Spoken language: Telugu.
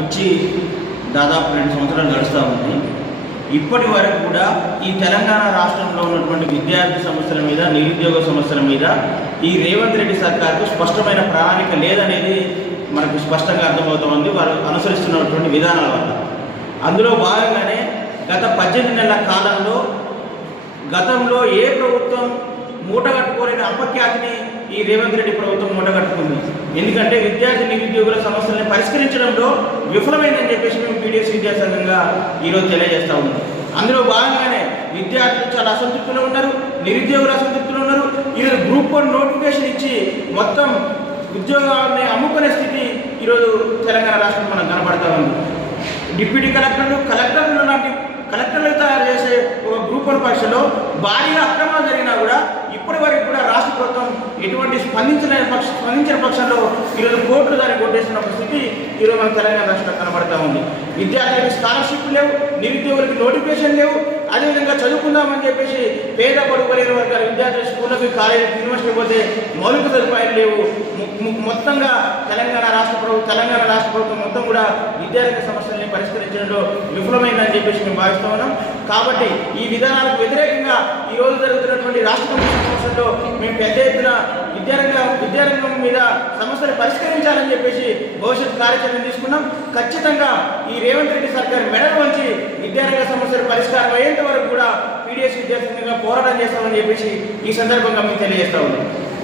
వచ్చి దాదాపు రెండు సంవత్సరాలు గడుస్తూ ఉంది ఇప్పటి వరకు కూడా ఈ తెలంగాణ రాష్ట్రంలో ఉన్నటువంటి విద్యార్థి సమస్యల మీద నిరుద్యోగ సమస్యల మీద ఈ రేవంత్ రెడ్డి సర్కార్కు స్పష్టమైన ప్రణాళిక లేదనేది మనకు స్పష్టంగా అర్థమవుతుంది వారు అనుసరిస్తున్నటువంటి విధానాల వల్ల అందులో భాగంగానే గత పద్దెనిమిది నెలల కాలంలో గతంలో ఏ ప్రభుత్వం మూటగట్టుకోలేని అపఖ్యాతిని ఈ రేవంత్ రెడ్డి ప్రభుత్వం మూటగట్టుకుంది ఎందుకంటే విద్యార్థి నిరుద్యోగుల సమస్యలను పరిష్కరించడంలో విఫలమైందని చెప్పేసి మేము పీడిఎస్ విద్యాసంఘంగా ఈరోజు తెలియజేస్తా ఉన్నాం అందులో భాగంగానే విద్యార్థులు చాలా అసంతృప్తిలో ఉన్నారు నిరుద్యోగులు అసంతృప్తిలో ఉన్నారు ఈరోజు గ్రూప్ వన్ నోటిఫికేషన్ ఇచ్చి మొత్తం ఉద్యోగాలని అమ్ముకునే స్థితి ఈరోజు తెలంగాణ రాష్ట్రం మనం కనబడతా ఉంది డిప్యూటీ కలెక్టర్లు కలెక్టర్లు లాంటి కలెక్టర్లు తయారు చేసే ఒక గ్రూప్ వన్ పరీక్షలో భారీగా అక్రమాలు జరిగినా కూడా స్పందించలేని పక్ష స్పందించిన పక్షంలో ఈరోజు కోర్టులు దాన్ని కొట్టేసిన స్థితి ఈరోజు మన తెలంగాణ రాష్ట్రంలో కనబడతా ఉంది విద్యార్థులకు స్కాలర్షిప్ లేవు నిరుద్యోగులకు నోటిఫికేషన్ లేవు అదేవిధంగా చదువుకుందామని చెప్పేసి పేద పడుకోలేని వర్గాల విద్యార్థులు స్కూళ్ళకి కాలేజీ యూనివర్సిటీ పోతే మౌలిక సదుపాయాలు లేవు మొత్తంగా తెలంగాణ రాష్ట్ర ప్రభుత్వం తెలంగాణ రాష్ట్ర ప్రభుత్వం మొత్తం కూడా విద్యార్థుల సమస్యల్ని పరిష్కరించడంలో విఫలమైందని చెప్పేసి మేము భావిస్తూ ఉన్నాం కాబట్టి ఈ విధానాలకు వ్యతిరేకంగా ఈరోజు జరుగుతున్నటువంటి రాష్ట్ర ప్రభుత్వ సమస్యల్లో మేము పెద్ద ఎత్తున విద్యారంగం విద్యారంగం మీద సమస్యలు పరిష్కరించాలని చెప్పేసి భవిష్యత్ కార్యాచరణ తీసుకున్నాం ఖచ్చితంగా ఈ రేవంత్ రెడ్డి సర్కార్ మెడలు వంచి విద్యారంగ సమస్యలు పరిష్కారం అయ్యేంత వరకు కూడా పీడిఎస్ విద్యాసంఘంగా పోరాటం చేస్తామని చెప్పేసి ఈ సందర్భంగా మేము తెలియజేస్తా ఉన్నాం